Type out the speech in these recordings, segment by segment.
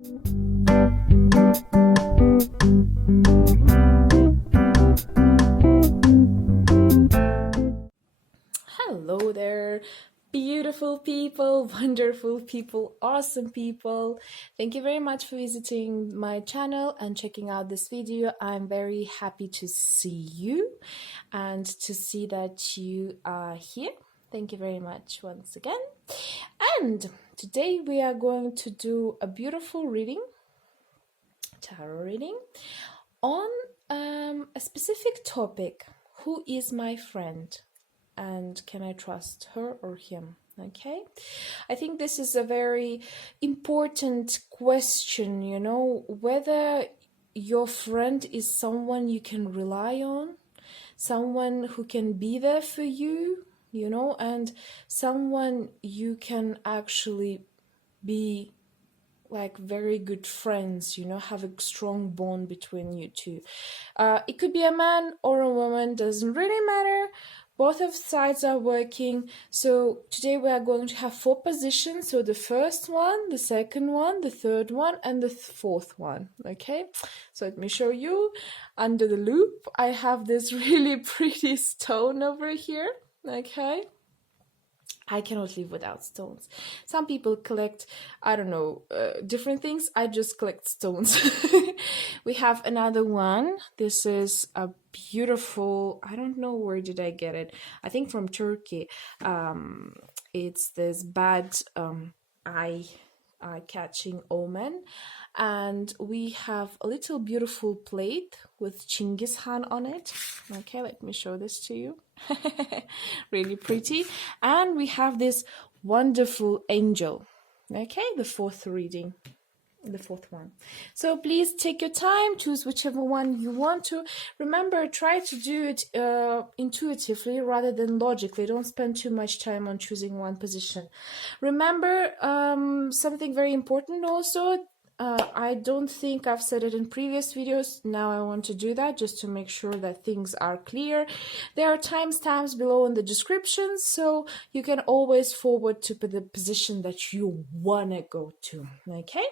Hello there, beautiful people, wonderful people, awesome people. Thank you very much for visiting my channel and checking out this video. I'm very happy to see you and to see that you are here. Thank you very much once again. And today we are going to do a beautiful reading, tarot reading, on a specific topic. Who is my friend? And can I trust her or him? Okay, I think this is a very important question, you know, whether your friend is someone you can rely on, someone who can be there for you, you know, and someone you can actually be like very good friends, you know, have a strong bond between you two. It could be a man or a woman, doesn't really matter. Both of sides are working. So today we are going to have 4 positions. So the first one, the second one, the third one, and the fourth one. Okay, so let me show you. Under the loop, I have this really pretty stone over here. Okay, I cannot live without stones. Some people collect, I don't know, different things. I just collect stones. We have another one. This is a beautiful, I don't know where did I get it. I think from Turkey. It's this bad eye-catching omen. And we have a little beautiful plate with Chinggis Khan on it. Okay, let me show this to you. Really pretty. And we have this wonderful angel. Okay, the fourth reading, the fourth one. So please take your time, choose whichever one you want to. Remember, try to do it intuitively rather than logically. Don't spend too much time on choosing one position. Remember something very important also. I don't think I've said it in previous videos. Now I want to do that just to make sure that things are clear. There are timestamps below in the description, so you can always forward to the position that you want to go to. Okay?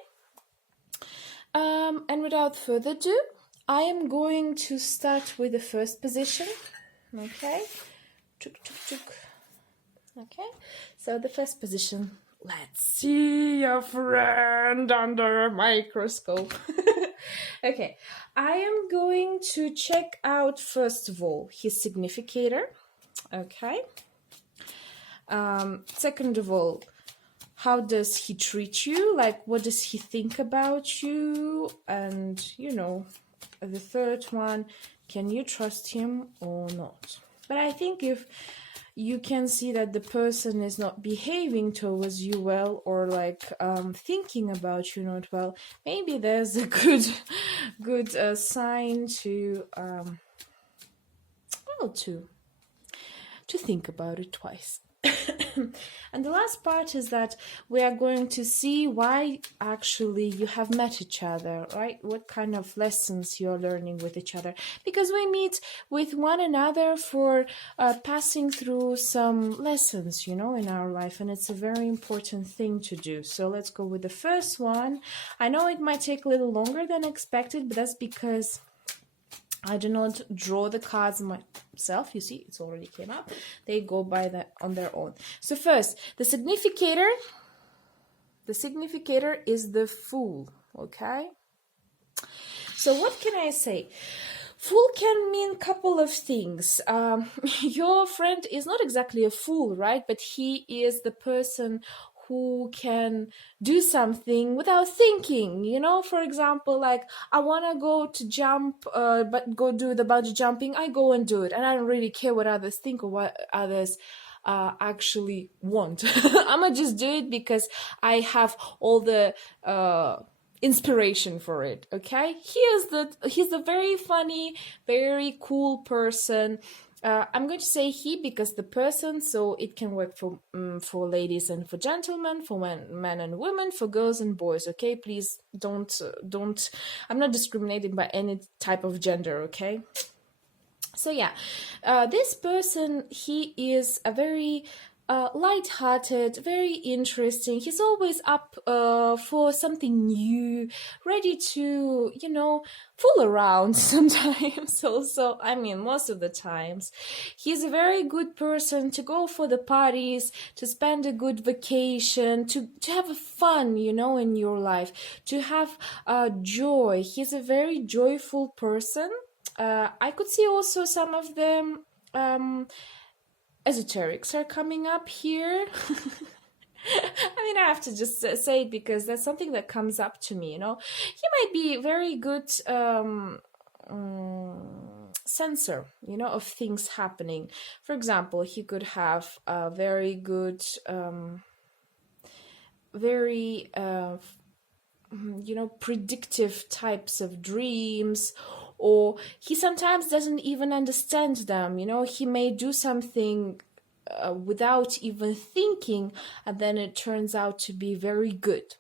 And without further ado, I am going to start with the first position. Okay? Okay? So the first position. Let's see your friend under a microscope. Okay, I am going to check out, first of all, his significator. Okay. Second of all, how does he treat you? Like, what does he think about you? And, you know, the third one, can you trust him or not? But I think if you can see that the person is not behaving towards you well, or like thinking about you not well, maybe there's a good sign to well, to think about it twice. And the last part is that we are going to see why actually you have met each other, right? What kind of lessons you're learning with each other. Because we meet with one another for passing through some lessons, you know, in our life. And it's a very important thing to do. So let's go with the first one. I know it might take a little longer than expected, but that's because I do not draw the cards myself. You see, it's already came up. They go by that on their own. So first, the significator. The significator is the Fool. Okay. So what can I say? Fool can mean a couple of things. Your friend is not exactly a fool, right? But he is the person who can do something without thinking, you know, for example, like I want to go to jump, but go do the bungee jumping, I go and do it, and I don't really care what others think or what others actually want. I'm gonna just do it because I have all the inspiration for it. Okay, he's a very funny, very cool person. I'm going to say he because the person, so it can work for ladies and for gentlemen, for men and women, for girls and boys. Okay, please don't. I'm not discriminating by any type of gender. Okay. So yeah, this person, he is a very light-hearted, very interesting. He's always up for something new, ready to, fool around sometimes also. I mean, most of the times. He's a very good person to go for the parties, to spend a good vacation, to have fun, in your life, to have joy. He's a very joyful person. I could see also some of them esoterics are coming up here. I mean, I have to just say it because that's something that comes up to me, He might be very good sensor, of things happening. For example, he could have a very good, very, predictive types of dreams, or he sometimes doesn't even understand them. He may do something without even thinking, and then it turns out to be very good,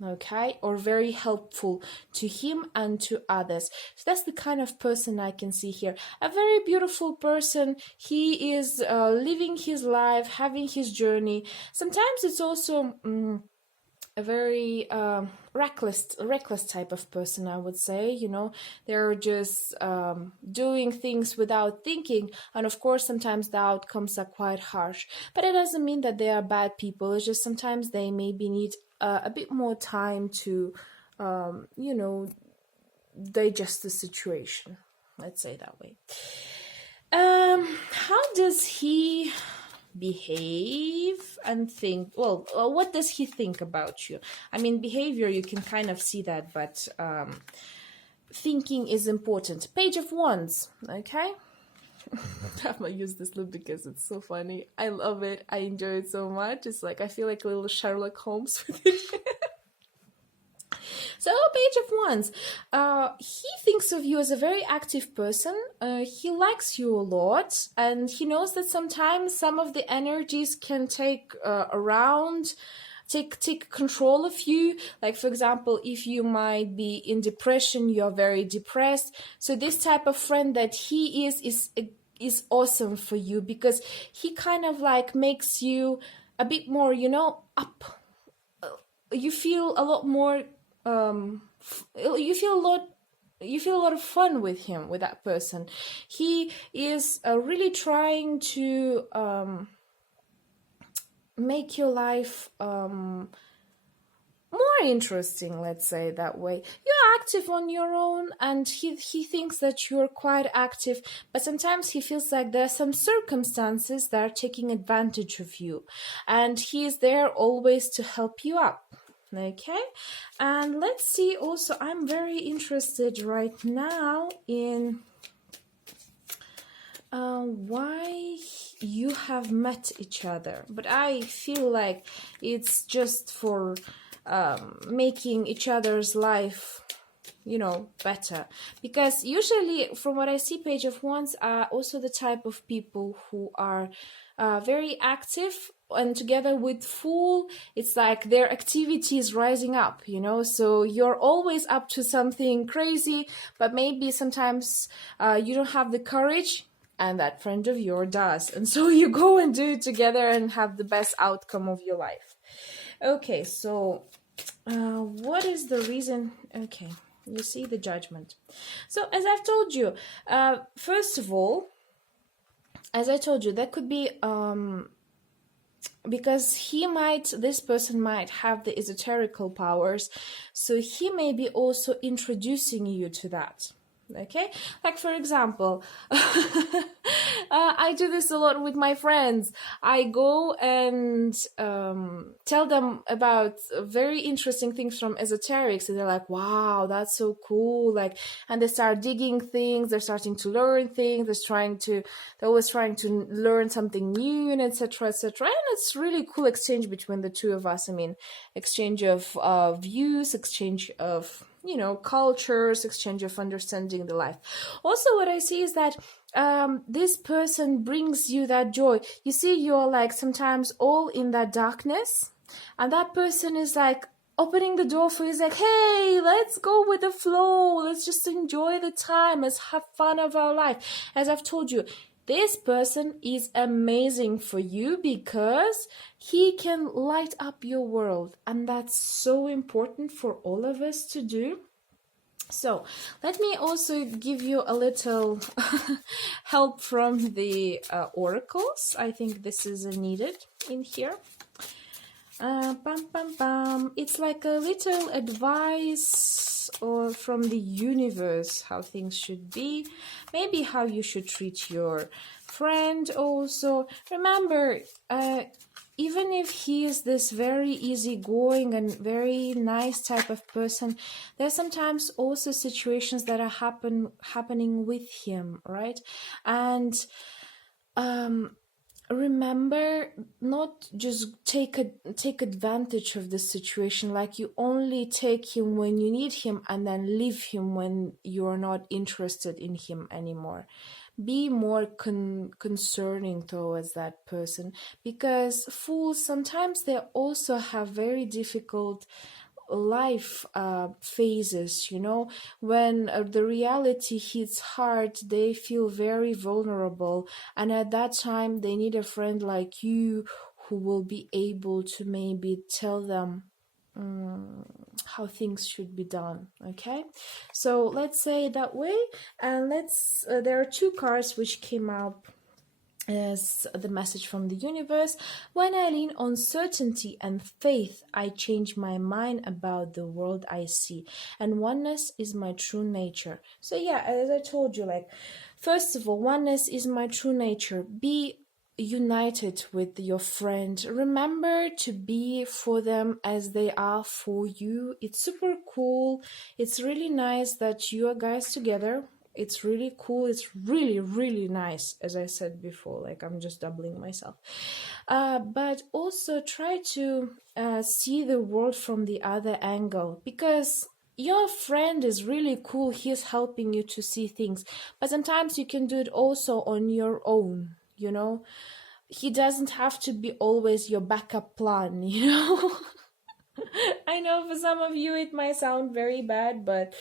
okay, or very helpful to him and to others. So that's the kind of person I can see here. A very beautiful person. He is living his life, having his journey. Sometimes it's also a very reckless type of person, I would say. They're just doing things without thinking, and of course sometimes the outcomes are quite harsh, but it doesn't mean that they are bad people. It's just sometimes they maybe need a bit more time to digest the situation, let's say that way. How does he behave and think? Well, what does he think about you? I mean, behavior, you can kind of see that, but thinking is important. Page of Wands, okay? I'm gonna use this look because it's so funny. I love it. I enjoy it so much. It's like I feel like a little Sherlock Holmes with it. So, Page of Wands. He thinks of you as a very active person. He likes you a lot, and he knows that sometimes some of the energies can take control of you. Like, for example, if you might be in depression, you're very depressed. So this type of friend that he is awesome for you, because he kind of like makes you a bit more, up. You feel a lot more. You feel a lot of fun with him, with that person. He is really trying to make your life more interesting, let's say that way. You're active on your own, and he thinks that you're quite active, but sometimes he feels like there are some circumstances that are taking advantage of you, and he is there always to help you up. Okay, and let's see also, I'm very interested right now in why you have met each other, but I feel like it's just for making each other's life better, because usually from what I see, Page of Wands are also the type of people who are very active, and together with Fool, it's like their activity is rising up, so you're always up to something crazy, but maybe sometimes you don't have the courage, and that friend of yours does, and so you go and do it together and have the best outcome of your life. Okay, so what is the reason? Okay, you see the Judgment. So as I've told you, first of all, as I told you, that could be because this person might have the esoterical powers, so he may be also introducing you to that. Okay, like for example, I do this a lot with my friends. I go and tell them about very interesting things from esoterics, and they're like, wow, that's so cool, like, and they start digging things, they're starting to learn things, they're always trying to learn something new, and etc., etc. And it's really cool exchange between the two of us. I mean, exchange of views, exchange of cultures, exchange of understanding the life. Also, what I see is that this person brings you that joy. You see, you're like sometimes all in that darkness, and that person is like opening the door for you. He's like, hey, let's go with the flow. Let's just enjoy the time. Let's have fun of our life. As I've told you, This person is amazing for you because he can light up your world, and that's so important for all of us to do. So let me also give you a little help from the oracles. I think this is needed in here. It's like a little advice or from the universe, how things should be, maybe how you should treat your friend also. Remember, even if he is this very easygoing and very nice type of person, there's sometimes also situations that are happening with him, right? And remember, not just take advantage of the situation, like you only take him when you need him and then leave him when you're not interested in him anymore. Be more concerning towards that person, because fools sometimes they also have very difficult life phases, you know, when the reality hits hard, they feel very vulnerable, and at that time they need a friend like you who will be able to maybe tell them how things should be done. Okay, so let's say it that way, and let's there are two cards which came out as the message from the universe. When I lean on certainty and faith, I change my mind about the world I see, and oneness is my true nature. So yeah, as I told you, like, first of all, oneness is my true nature. Be united with your friend. Remember to be for them as they are for you. It's super cool. It's really nice that you are guys together. It's really cool. It's really, really nice, as I said before. Like, I'm just doubling myself. But also try to see the world from the other angle, because your friend is really cool. He's helping you to see things. But sometimes you can do it also on your own, you know. He doesn't have to be always your backup plan, you know. I know for some of you it might sound very bad, but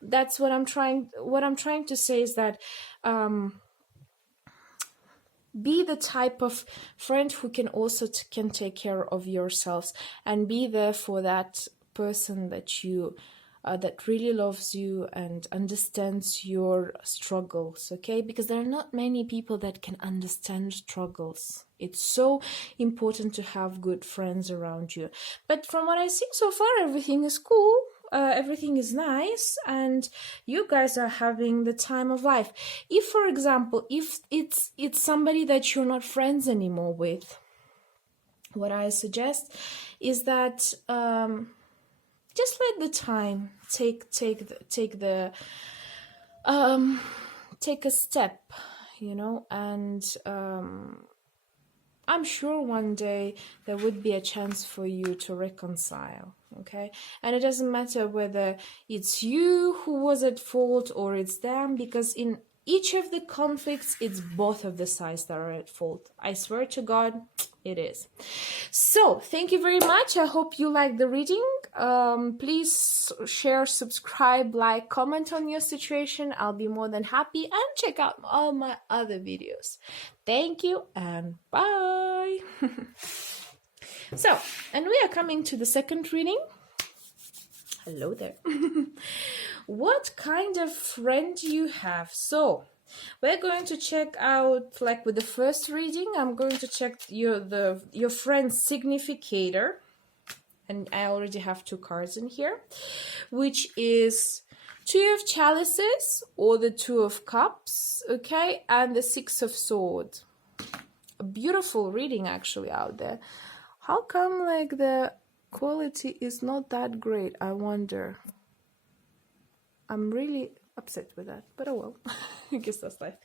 that's what I'm trying to say is that be the type of friend who can also can take care of yourselves, and be there for that person that you that really loves you and understands your struggles, okay? Because there are not many people that can understand struggles. It's so important to have good friends around you. But from what I see so far, everything is cool. Everything is nice, and you guys are having the time of life. If, for example, if it's somebody that you're not friends anymore with, what I suggest is that just let the time take a step, you know, and I'm sure one day there would be a chance for you to reconcile, okay? And it doesn't matter whether it's you who was at fault or it's them, because in each of the conflicts, it's both of the sides that are at fault. I swear to God, it is. So, thank you very much. I hope you liked the reading. Please share, subscribe, like, comment on your situation. I'll be more than happy, and check out all my other videos. Thank you and bye. So, and we are coming to the second reading. Hello there. What kind of friend do you have? So, we're going to check out, like with the first reading, I'm going to check your friend's significator. And I already have two cards in here, which is Two of Chalices or the Two of Cups, okay, and the Six of Swords. A beautiful reading actually out there. How come like the quality is not that great? I wonder. I'm really upset with that, but oh well. I guess that's life.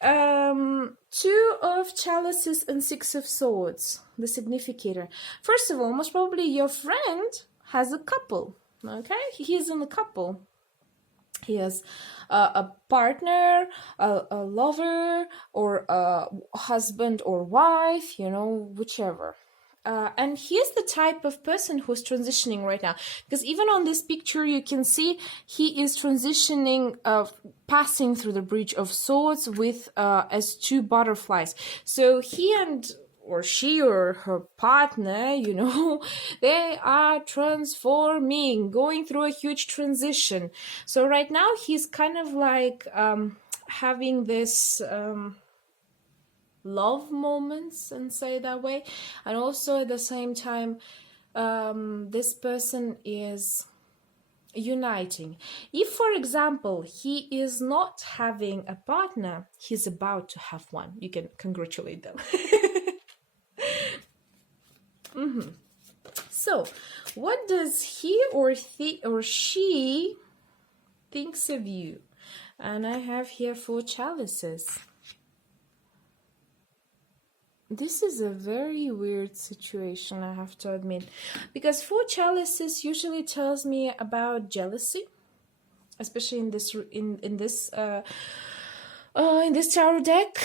Two of Chalices and Six of Swords, the significator. First of all, most probably your friend has a couple, okay? He is in a couple. He has a partner, a lover, or a husband or wife, you know, whichever. and he's the type of person who's transitioning right now, because even on this picture you can see he is transitioning, passing through the bridge of swords with as two butterflies. So he and or she or her partner, you know, they are transforming, going through a huge transition. So right now he's kind of like having this love moments, and say that way, and also at the same time this person is uniting. If, for example, he is not having a partner, he's about to have one. You can congratulate them. So what does he or she thinks of you? And I have here 4 chalices. This is a very weird situation, I have to admit, because 4 chalices usually tells me about jealousy, especially in this tarot deck.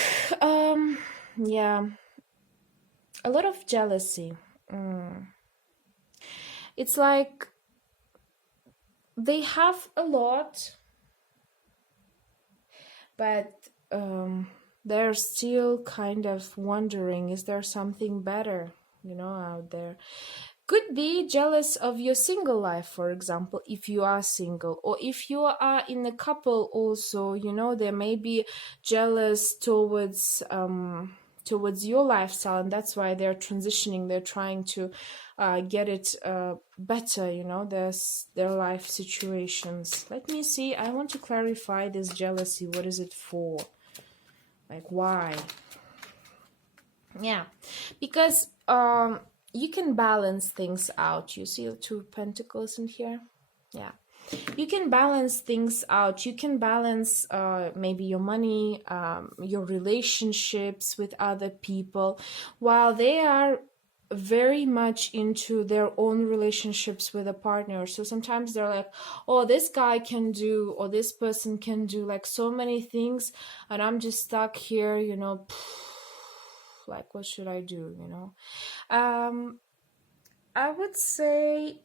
Yeah, a lot of jealousy. It's like they have a lot, but they're still kind of wondering, is there something better, you know, out there? Could be jealous of your single life, for example, if you are single, or if you are in a couple also, you know, they may be jealous towards your lifestyle, and that's why they're transitioning. They're trying to get it better, you know, their life situations. Let me see. I want to clarify this jealousy. What is it for? Like, why? Yeah, because you can balance things out. You see 2 pentacles in here? Yeah. You can balance things out. You can balance maybe your money, your relationships with other people, while they are very much into their own relationships with a partner. So sometimes they're like, oh, this guy can do, or this person can do like so many things, and I'm just stuck here, you know, like, what should I do, you know? I would say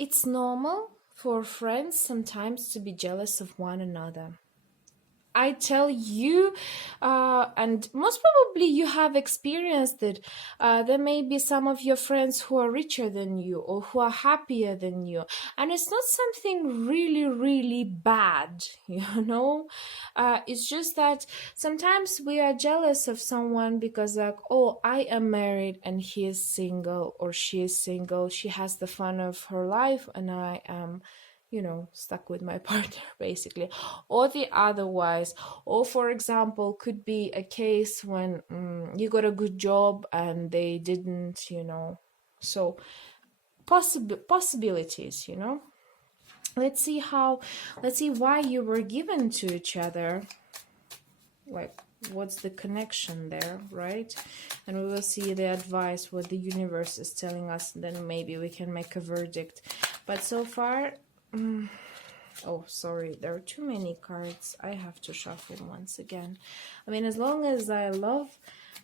it's normal for friends sometimes to be jealous of one another. I tell you, and most probably you have experienced it, there may be some of your friends who are richer than you or who are happier than you. And it's not something really, really bad, you know? It's just that sometimes we are jealous of someone because, like, oh, I am married and he is single, or she is single. She has the fun of her life and I am, you know, stuck with my partner, basically. Or the otherwise. Or, for example, could be a case when you got a good job and they didn't, you know. So possibilities, you know. Let's see why you were given to each other. Like, what's the connection there, right? And we will see the advice, what the universe is telling us, and then maybe we can make a verdict. But so far, oh, sorry, there are too many cards. I have to shuffle once again. I mean, as long as I love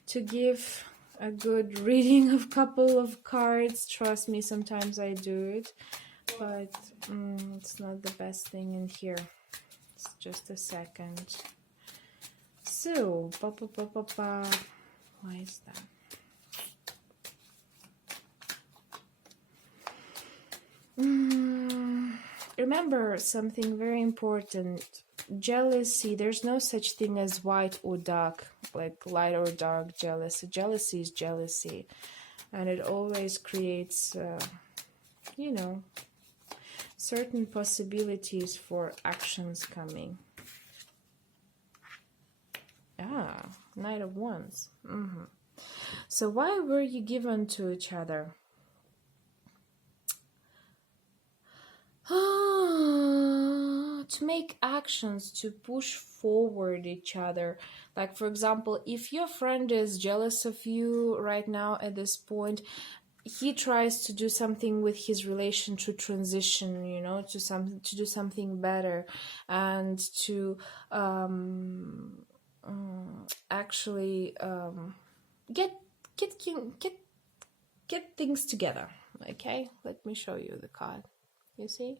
to give a good reading of couple of cards, trust me, sometimes I do it, but it's not the best thing in here. It's just a second. So, why is that? Remember something very important. Jealousy, there's no such thing as white or dark, like light or dark jealousy. Jealousy is jealousy. And it always creates, you know, certain possibilities for actions coming. Ah, Knight of Wands. So why were you given to each other? To make actions, to push forward each other. Like, for example, if your friend is jealous of you right now at this point, he tries to do something with his relation to transition, you know, to do something better, and to actually get get get get things together. Okay, let me show you the card. You see,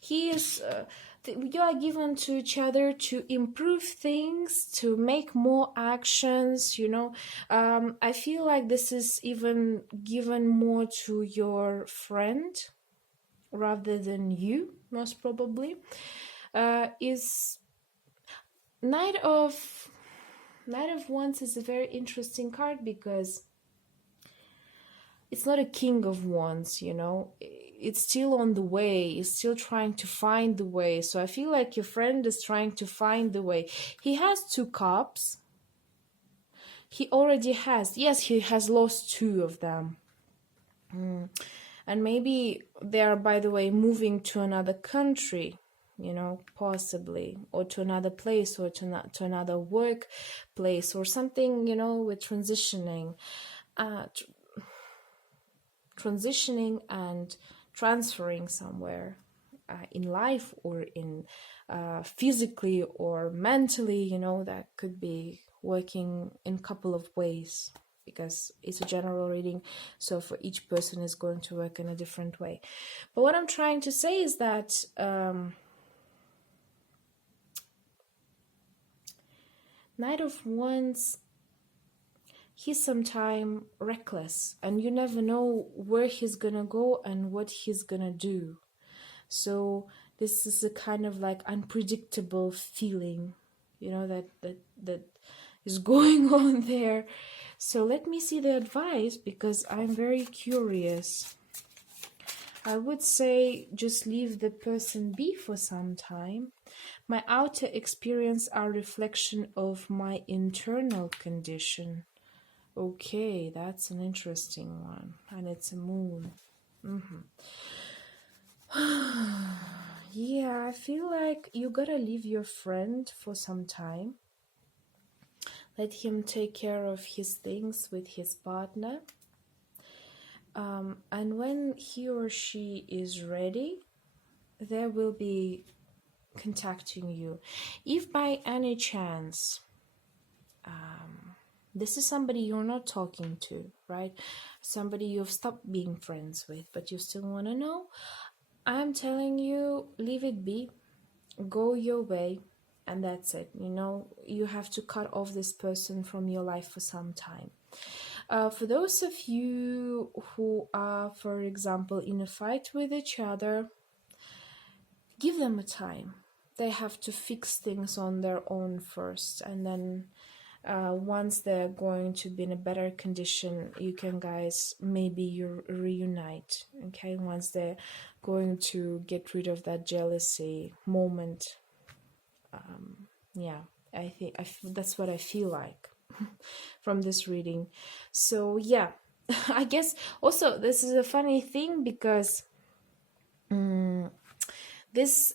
he is you are given to each other to improve things, to make more actions, you know. I feel like this is even given more to your friend rather than you, most probably. Is Knight of Wands is a very interesting card because it's not a King of Wands, you know. It's still on the way. It's still trying to find the way. So I feel like your friend is trying to find the way. He has 2 cups. He already has. Yes, he has lost 2 of them. And maybe they are, by the way, moving to another country, you know, possibly, or to another place, or to another work place, or something, you know, with transitioning. Transitioning and transferring somewhere in life, or in physically or mentally, you know. That could be working in a couple of ways, because it's a general reading, so for each person is going to work in a different way. But what I'm trying to say is that Knight of Wands, he's sometimes reckless, and you never know where he's gonna go and what he's gonna do. So this is a kind of like unpredictable feeling, you know, that is going on there. So let me see the advice, because I'm very curious. I would say just leave the person be for some time. My outer experience are reflection of my internal condition. Okay, that's an interesting one. And it's a moon. Yeah, I feel like you gotta leave your friend for some time. Let him take care of his things with his partner. And when he or she is ready, they will be contacting you. If by any chance this is somebody you're not talking to, right? Somebody you've stopped being friends with, but you still want to know, I'm telling you, leave it be, go your way, and that's it. You know, you have to cut off this person from your life for some time. For those of you who are, for example, in a fight with each other, give them a time. They have to fix things on their own first, and then once they're going to be in a better condition, you can guys maybe you reunite. Okay, once they're going to get rid of that jealousy moment. Yeah, I think that's what I feel like from this reading. So yeah, I guess also this is a funny thing, because this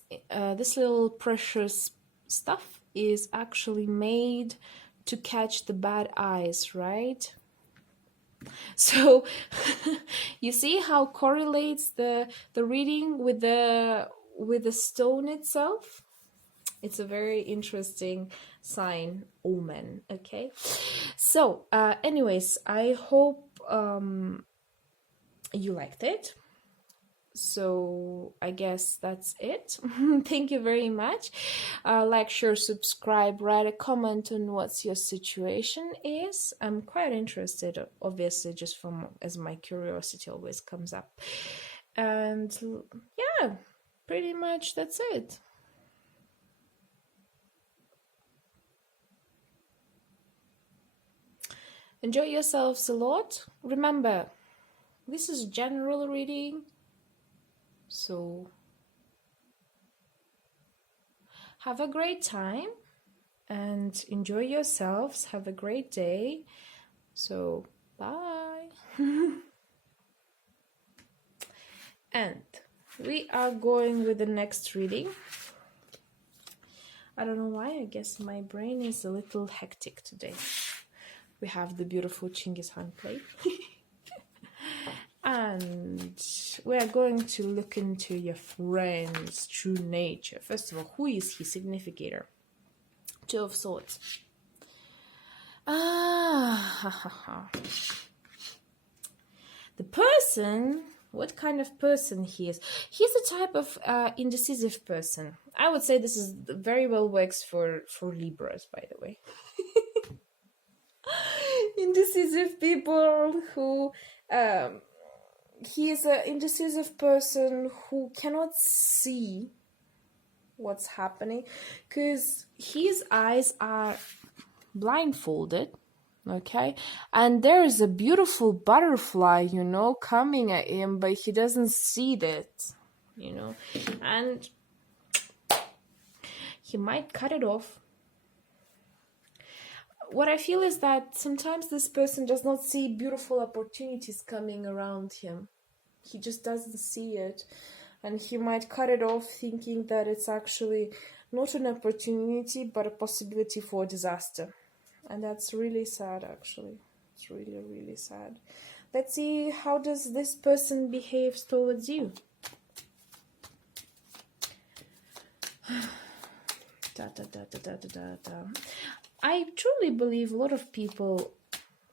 little precious stuff is actually made to catch the bad eyes, right? So you see how correlates the reading with the stone itself. It's a very interesting sign, omen. Okay, so anyways, I hope you liked it. So I guess that's it. Thank you very much. Like, share, subscribe, write a comment on what's your situation is. I'm quite interested, obviously, just from as my curiosity always comes up. And yeah, pretty much that's it. Enjoy yourselves a lot. Remember, this is general reading. So have a great time and enjoy yourselves. Have a great day. So bye. And we are going with the next reading. I don't know why, I guess my brain is a little hectic today. We have the beautiful Chinggis Khan plate. And we are going to look into your friend's true nature. First of all, who is his significator? Two of Swords. Ah, the person, what kind of person he is? He's a type of indecisive person. I would say this is very well works for Libras, by the way. Indecisive people who he is an indecisive person who cannot see what's happening because his eyes are blindfolded, okay, and there is a beautiful butterfly, you know, coming at him, but he doesn't see that, you know, and he might cut it off. What I feel is that sometimes this person does not see beautiful opportunities coming around him. He just doesn't see it, and he might cut it off thinking that it's actually not an opportunity but a possibility for disaster. And that's really sad, actually. It's really, really sad. Let's see, how does this person behave towards you? I truly believe a lot of people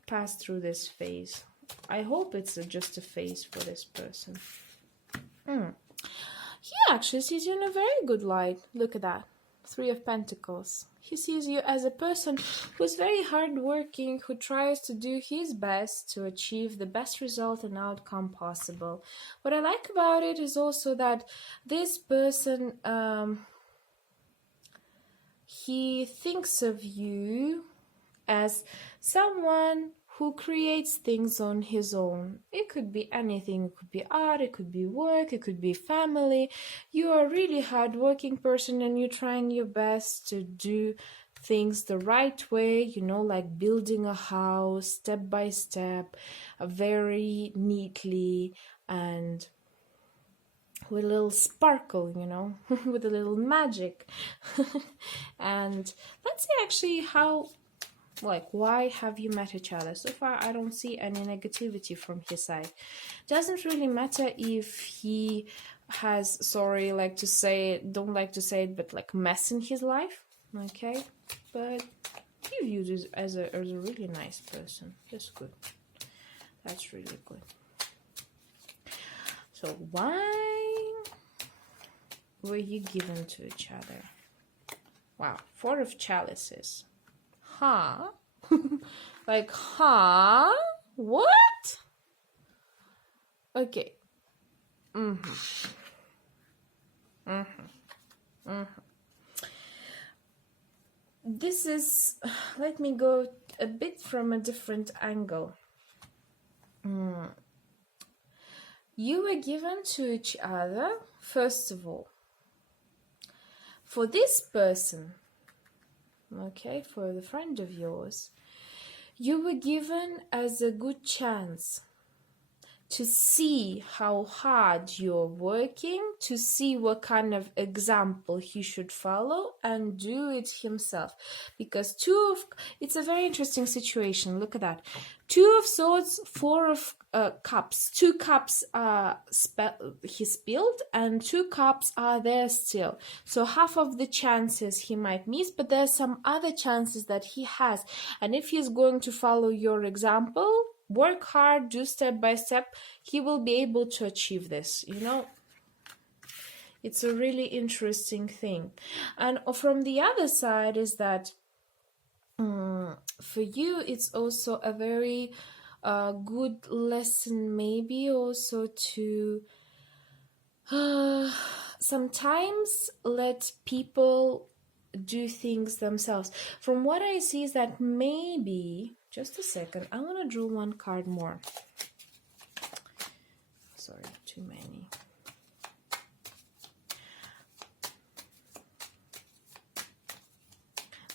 pass through this phase. I hope it's just a phase for this person. He actually sees you in a very good light. Look at that. 3 of Pentacles. He sees you as a person who's very hardworking, who tries to do his best to achieve the best result and outcome possible. What I like about it is also that this person, he thinks of you as someone who creates things on his own. It could be anything. It could be art, it could be work, it could be family. You are a really hardworking person and you're trying your best to do things the right way, you know, like building a house step by step, very neatly and with a little sparkle, you know, with a little magic. And let's see actually how, like, why have you met each other? So far, I don't see any negativity from his side. Doesn't really matter if he has, sorry, like to say it, don't like to say it, but like mess in his life, okay? But he views it as a really nice person. That's good. That's really good. So why were you given to each other? Wow, 4 of Chalices. Huh? Like, huh? What? Okay. This is, let me go a bit from a different angle. You were given to each other, first of all, for this person, okay, for the friend of yours, you were given as a good chance to see how hard you're working, to see what kind of example he should follow and do it himself. Because it's a very interesting situation. Look at that. 2 of Swords, 4 of Cups. 2 cups he spilled and 2 cups are there still. So half of the chances he might miss, but there's some other chances that he has. And if he's going to follow your example, work hard, do step by step, he will be able to achieve this, you know. It's a really interesting thing. And from the other side is that for you it's also a very good lesson, maybe also to sometimes let people do things themselves. From what I see is that maybe, just a second, I want to draw 1 card more. Sorry, too many.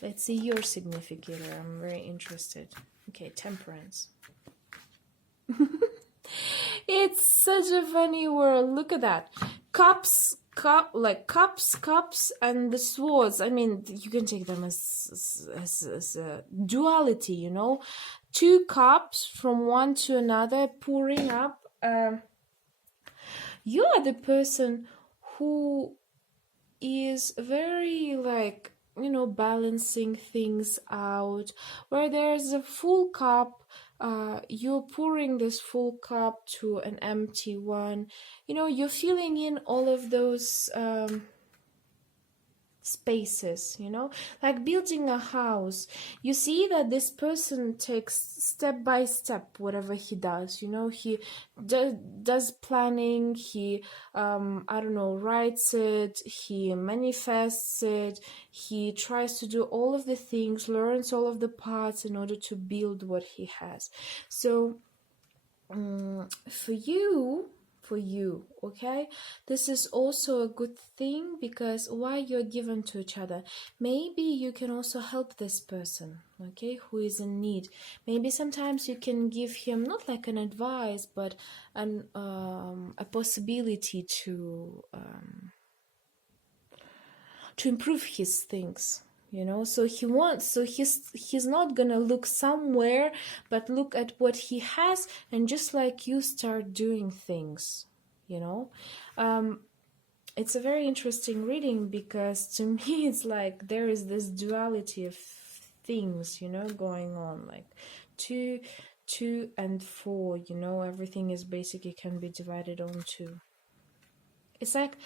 Let's see your significant other. I'm very interested. Okay, Temperance. It's such a funny world. Look at that. Cups, cups, and the swords. I mean, you can take them as a duality, you know. 2 cups from one to another, pouring up. You are the person who is very, like, you know, balancing things out, where there's a full cup, you're pouring this full cup to an empty one. You know, you're filling in all of those spaces, you know, like building a house. You see that this person takes step by step whatever he does, you know, he does planning, he I don't know, writes it, he manifests it, he tries to do all of the things, learns all of the parts in order to build what he has. So for you, okay, this is also a good thing, because while you're given to each other, maybe you can also help this person, okay, who is in need. Maybe sometimes you can give him not like an advice, but a possibility to improve his things, you know. So he's not gonna look somewhere, but look at what he has, and just like you, start doing things, you know. It's a very interesting reading, because to me it's like there is this duality of things, you know, going on, like two and four, you know, everything is basically can be divided on two. It's like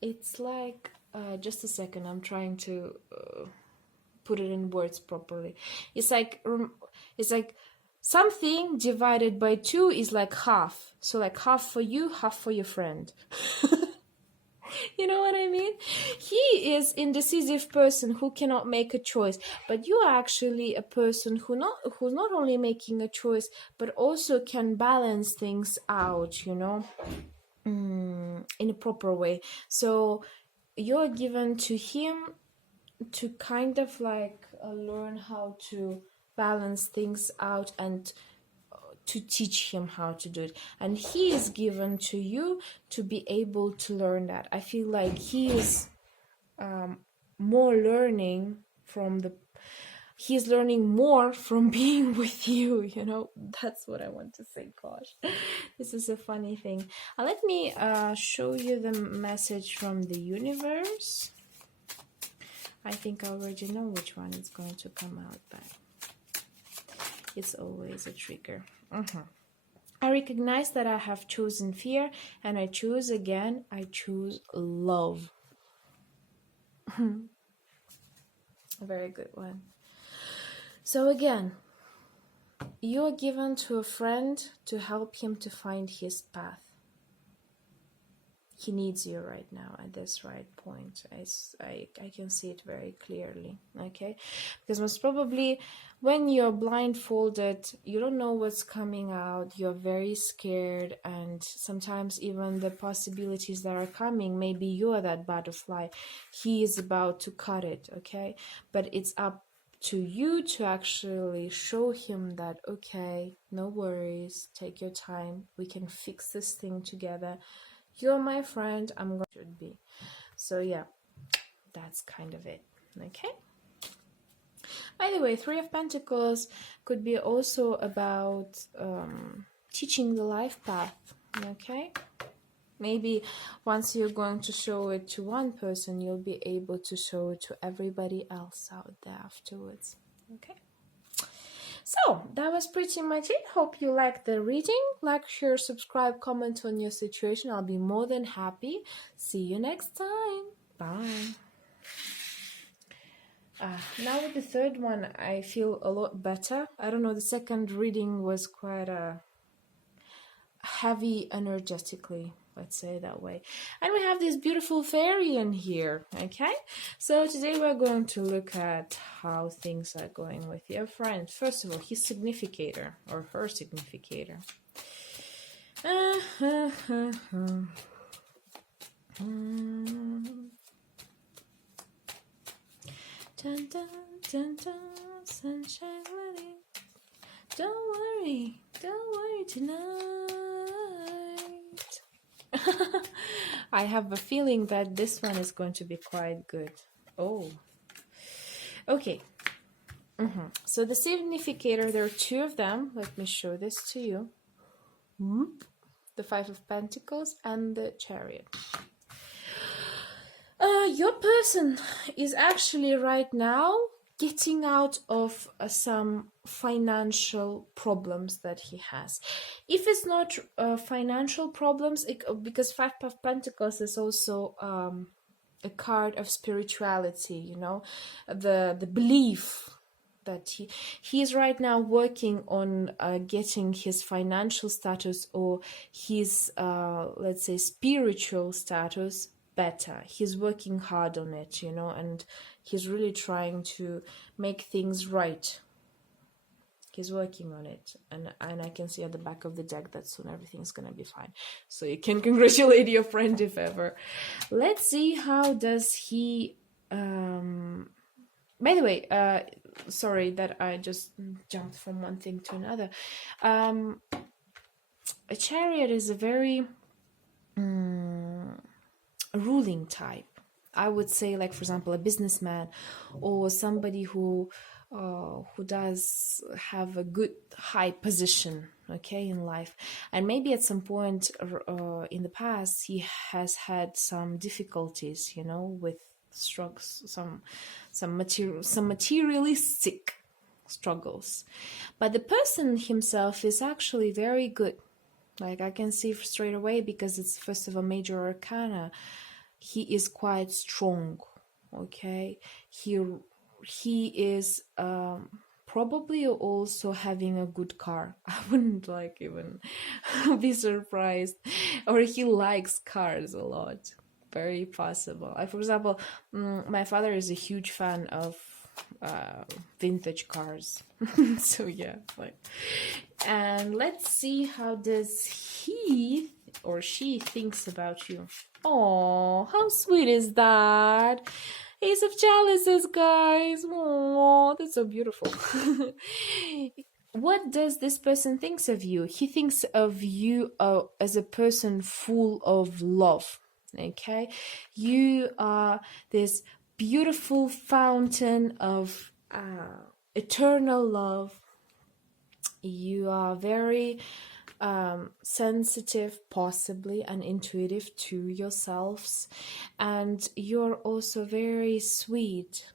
it's like just a second, I'm trying to put it in words properly. It's like something divided by two is like half, so like half for you, half for your friend. You know what I mean? He is indecisive person who cannot make a choice, but you are actually a person who's not only making a choice, but also can balance things out, you know, in a proper way. So you're given to him to kind of like learn how to balance things out, and to teach him how to do it, and he is given to you to be able to learn that. I feel like he is more learning from he's learning more from being with you, you know. That's what I want to say. Gosh, this is a funny thing. Let me show you the message from the universe. I think I already know which one is going to come out, but it's always a trigger. I recognize that I have chosen fear, and I choose again. I choose love. A very good one. So again, you're given to a friend to help him to find his path. He needs you right now at this right point. I can see it very clearly, okay? Because most probably when you're blindfolded, you don't know what's coming out, you're very scared, and sometimes even the possibilities that are coming, maybe you're that butterfly, he is about to cut it, okay? But it's up to you to actually show him that, okay, no worries, take your time, we can fix this thing together. You're my friend, I'm going to be. So yeah, that's kind of it, okay? By the way, Three of Pentacles could be also about teaching the life path, okay? Maybe once you're going to show it to one person, you'll be able to show it to everybody else out there afterwards, okay? So that was pretty much it. Hope you liked the reading. Like, share, subscribe, comment on your situation. I'll be more than happy. See you next time. Bye. Now with the third one, I feel a lot better. I don't know, the second reading was quite heavy energetically, let's say it that way. And we have this beautiful fairy in here, okay? So today we're going to look at how things are going with your friend. First of all, his significator or her significator. Dun, dun, dun, dun, sunshine lily. Don't worry tonight. I have a feeling that this one is going to be quite good. Oh, okay. So the significator, there are two of them. Let me show this to you. the Five of Pentacles, and the Chariot. Your person is actually right now getting out of some financial problems that he has. If it's not financial problems, because Five of Pentacles is also a card of spirituality, you know, the belief that he is right now working on getting his financial status or his let's say spiritual status better. He's working hard on it, you know, and he's really trying to make things right. He's working on it, and I can see at the back of the deck that soon everything's gonna be fine. So you can congratulate your friend if ever. Let's see how does he. By the way, sorry that I just jumped from one thing to another. A Chariot is a very ruling type. I would say, like, for example, a businessman or somebody who does have a good high position, okay, in life, and maybe at some point in the past he has had some difficulties, you know, with struggles, some materialistic struggles, but the person himself is actually very good. Like, I can see straight away, because it's first of a major arcana. He is quite strong, okay? He is probably also having a good car. I wouldn't like even be surprised. Or he likes cars a lot. Very possible. For example, my father is a huge fan of vintage cars. So yeah, like, and let's see how does he or she thinks about you. Oh, how sweet is that? Ace of Chalices, guys. Oh, that's so beautiful. What does this person thinks of you? He thinks of you as a person full of love. Okay, you are this beautiful fountain of eternal love. You are very sensitive, possibly, and intuitive to yourselves, and you're also very sweet.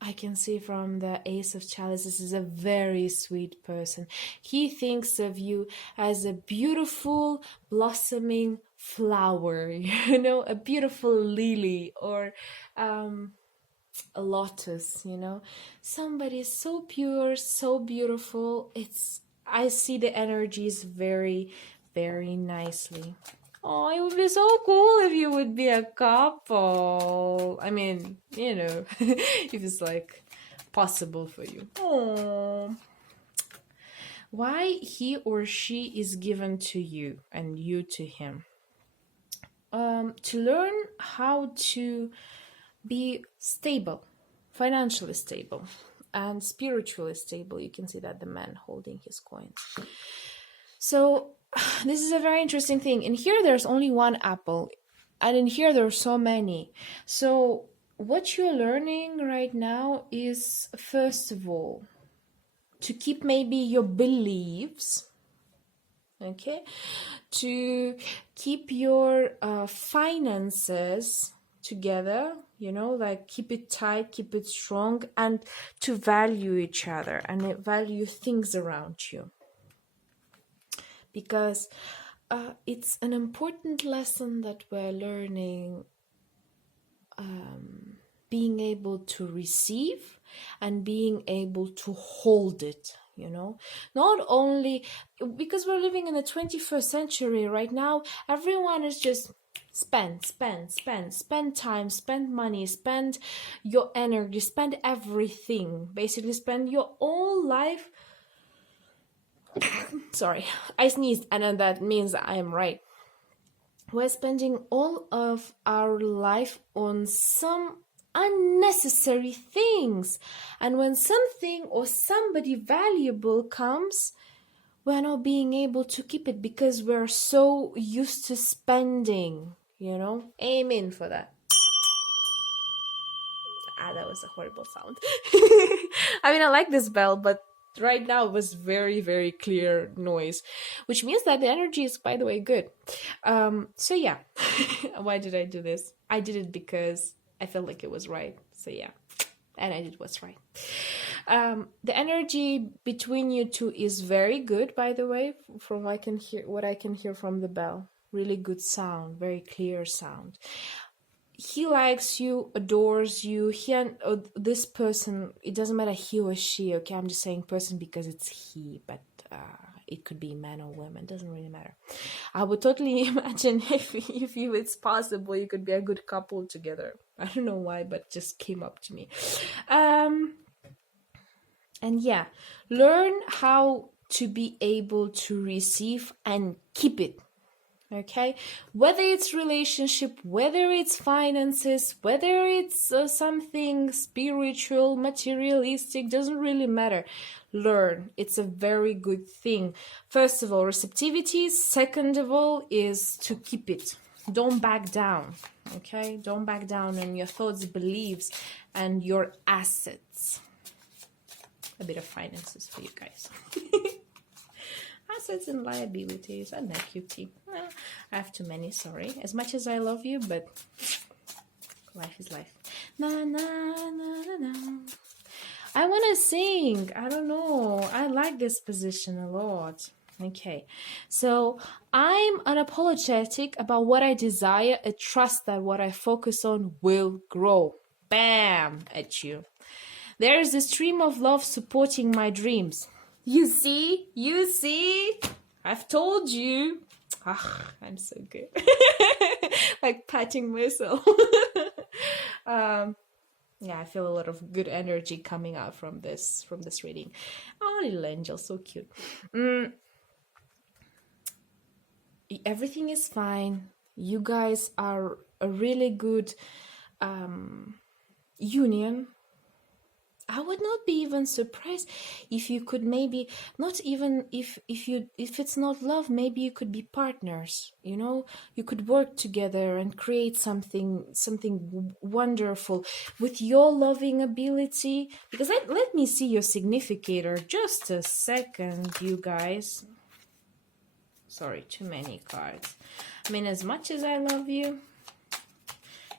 I can see from the Ace of Chalices is a very sweet person. He thinks of you as a beautiful blossoming flower, you know, a beautiful lily, or a lotus, you know, somebody so pure, so beautiful. I see the energies very, very nicely. Oh, it would be so cool if you would be a couple. I mean, you know, if it's like possible for you. Oh, why he or she is given to you and you to him? To learn how to be stable, financially stable, and spiritually stable. You can see that the man holding his coins. So this is a very interesting thing. In here, there's only one apple, and in here, there are so many. So what you're learning right now is, first of all, to keep maybe your beliefs, okay, to keep your finances together, you know, like keep it tight, keep it strong, and to value each other and value things around you. Because it's an important lesson that we're learning, being able to receive and being able to hold it, you know, not only because we're living in the 21st century right now. Everyone is just spend time, spend money, spend your energy, spend everything, basically spend your whole life. Sorry, I sneezed, and that means I am right. We're spending all of our life on some unnecessary things, and when something or somebody valuable comes, we're not being able to keep it because we're so used to spending, you know. Amen for that. That was a horrible sound. I mean, I like this bell, but right now was very, very clear noise, which means that the energy is, by the way, good. So yeah, why did I do this? I did it because I felt like it was right. So yeah, and I did what's right. The energy between you two is very good, by the way, from what I can hear from the bell. Really good sound, very clear sound. He likes you, adores you. This person, it doesn't matter he or she, okay? I'm just saying person because it's he, but it could be man or woman, doesn't really matter. I would totally imagine if it's possible, you could be a good couple together. I don't know why, but just came up to me. And yeah, learn how to be able to receive and keep it. Okay, whether it's relationship, whether it's finances, whether it's something spiritual, materialistic, doesn't really matter. Learn. It's a very good thing. First of all, receptivity. Second of all is to keep it. Don't back down. Okay, don't back down on your thoughts, beliefs, and your assets. A bit of finances for you guys. Assets and liabilities. I like you, T. I have too many, sorry. As much as I love you, but life is life. Na na na na na. I want to sing. I don't know. I like this position a lot. Okay. So I'm unapologetic about what I desire and trust that what I focus on will grow. Bam! At you. There is a stream of love supporting my dreams. You see? I've told you. I'm so good. Like patting myself. Yeah, I feel a lot of good energy coming out from this reading. Oh, little angel, so cute. Everything is fine. You guys are a really good union. I would not be even surprised if you could maybe not even if it's not love, maybe you could be partners, you know, you could work together and create something wonderful with your loving ability. Because let me see your significator just a second, you guys. Sorry, too many cards. I mean, as much as I love you,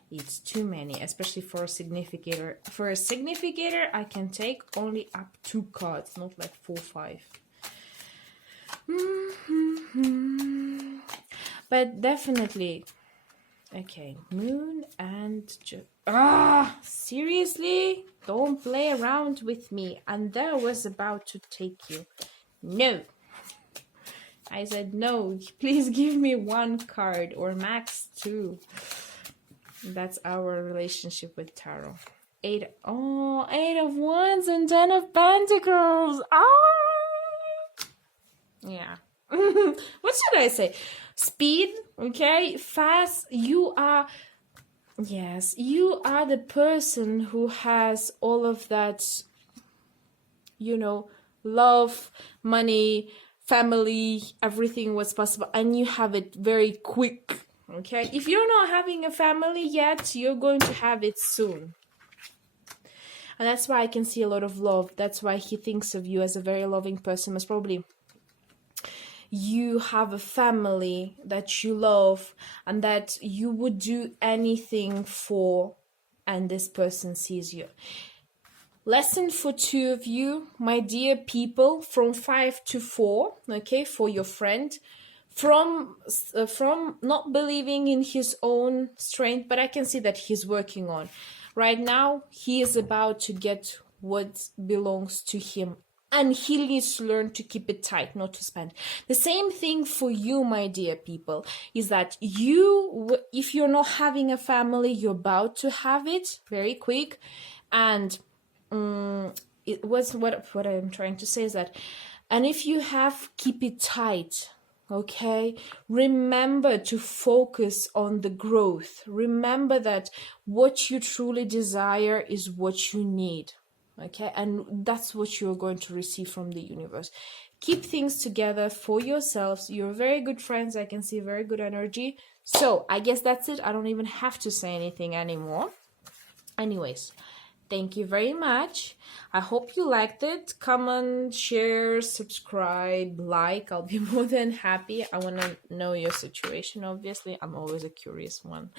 it's too many, especially for a significator. For a significator, I can take only up 2 cards, not like 4, 5. But definitely, okay, moon and seriously, don't play around with me. And there was about to take you. No, I said no. Please give me 1 card or max 2. That's our relationship with tarot. 8 of Wands and 10 of Pentacles. Yeah. What should I say? Speed, okay? Fast. You are the person who has all of that, you know, love, money, family, everything was possible, and you have it very quick. Okay, if you're not having a family yet, you're going to have it soon. And that's why I can see a lot of love. That's why he thinks of you as a very loving person. Most probably you have a family that you love and that you would do anything for, and this person sees you. Lesson for 2 of you, my dear people, from 5 to 4, okay, for your friend. From not believing in his own strength, but I can see that he's working on. Right now, he is about to get what belongs to him. And he needs to learn to keep it tight, not to spend. The same thing for you, my dear people, is that you, if you're not having a family, you're about to have it very quick. And it was what I'm trying to say is that, and if you have, keep it tight. Okay, remember to focus on the growth. Remember that what you truly desire is what you need. Okay, and that's what you're going to receive from the universe. Keep things together for yourselves. You're very good friends. I can see very good energy. So I guess that's it. I don't even have to say anything anymore. Anyways, Thank you very much. I hope you liked it. Comment, share, subscribe, like. I'll be more than happy. I want to know your situation, obviously. I'm always a curious one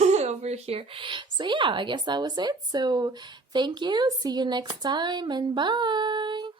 over here. So, yeah, I guess that was it. So, thank you. See you next time, and bye.